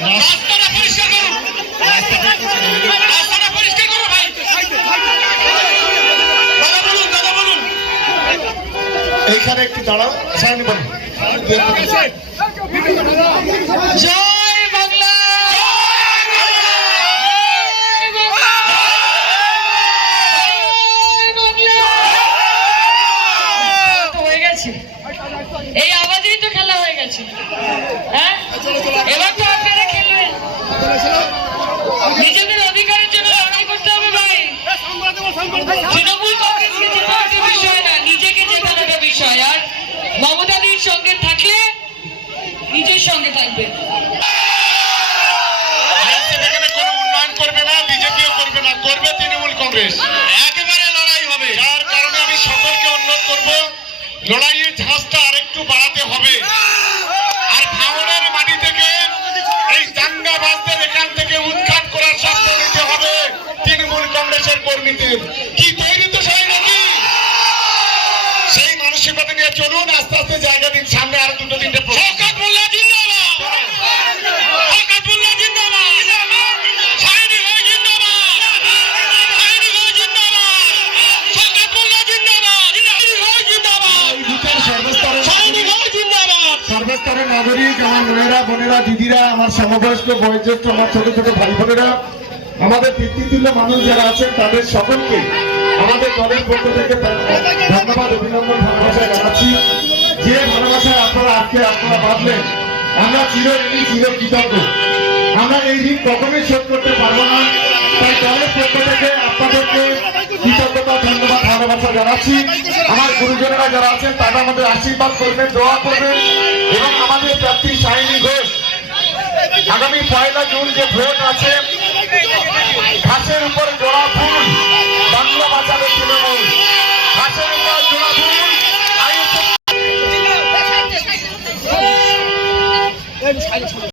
রাস্তাটা পরিষ্কার করুন, রাস্তাটা পরিষ্কার করো ভাই। দাদা বলুন এইখানে একটু দাঁড়াও, সামনে বলুন। জয় বাংলা, হয়ে গেছে, এই আওয়াজেই তো খেলা হয়ে গেছে। হ্যাঁ, এবার তো আপনারা খেলবেন। নিজেদের অধিকারের জন্য লড়াই করতে হবে ভাই। তৃণমূল কংগ্রেসকে জেতার একটা বিষয় না, নিজেকে জেতার একটা বিষয়। আর মমতাদির সঙ্গে থাকলে নিজের সঙ্গে থাকবে। কোনো উন্নয়ন করবে না, বিজেপিও করবে না, করবে তৃণমূল কংগ্রেস। একেবারে লড়াই হবে, যার কারণে আমি সকলকে অনুরোধ করব, লড়াইয়ের ঝাঁজটা আরেকটু বাড়াতে হবে। আর ভাঙনের মাটি থেকে এই দাঙ্গাবাজদের এখান থেকে উৎখাত করার স্বপ্ন নিতে হবে তৃণমূল কংগ্রেসের কর্মীদের। কি তৈরি তো সবাই নাকি? সেই মানসিকতা নিয়ে চলুন, আস্তে আস্তে জায়গা দিন, সামনে আরো দুটো তিনটে শওকত মোল্লা জিন্দাবাদ, শওকত মোল্লা জিন্দাবাদ, সাইনি ভাই জিন্দাবাদ, সাইনি ভাই জিন্দাবাদ, শওকত মোল্লা জিন্দাবাদ, সাইনি ভাই জিন্দাবাদ, সাইনি ভাই জিন্দাবাদ। সর্বস্তরের নাগরিক, আমার মেয়েরা, বোনেরা, দিদিরা, আমার সমবয়স্ক বয়োজ্যেষ্ঠ, আমার ছোট ছোট ভাই বোনেরা, আমাদের পিতৃতুল্য মানুষ যারা আছেন তাদের সকলকে আমাদের দলের পক্ষ থেকে ধন্যবাদ, অভিনন্দন, ভালোবাসা জানাচ্ছি। যে ভালোবাসায় আপনারা বাঁধলেন, আমরা চির কৃতজ্ঞ। আমরা এই ঋণ কখনোই শোধ করতে পারবো না, তাই দলের পক্ষ থেকে আপনাদেরকে কৃতজ্ঞতা, ধন্যবাদ, ভালোবাসা জানাচ্ছি। আমার গুরুজনেরা যারা আছেন তারা আমাদের আশীর্বাদ করবেন, দোয়া করবেন এবং আমাদের প্রার্থী সাইনি ঘোষ আগামী 1 জুন যে ভোট আছে, ঘাসের উপরে জোড়া ফুল, বাংলা বাঁচাবে তৃণমূল, ঘাসের উপর জোড়া ফুল।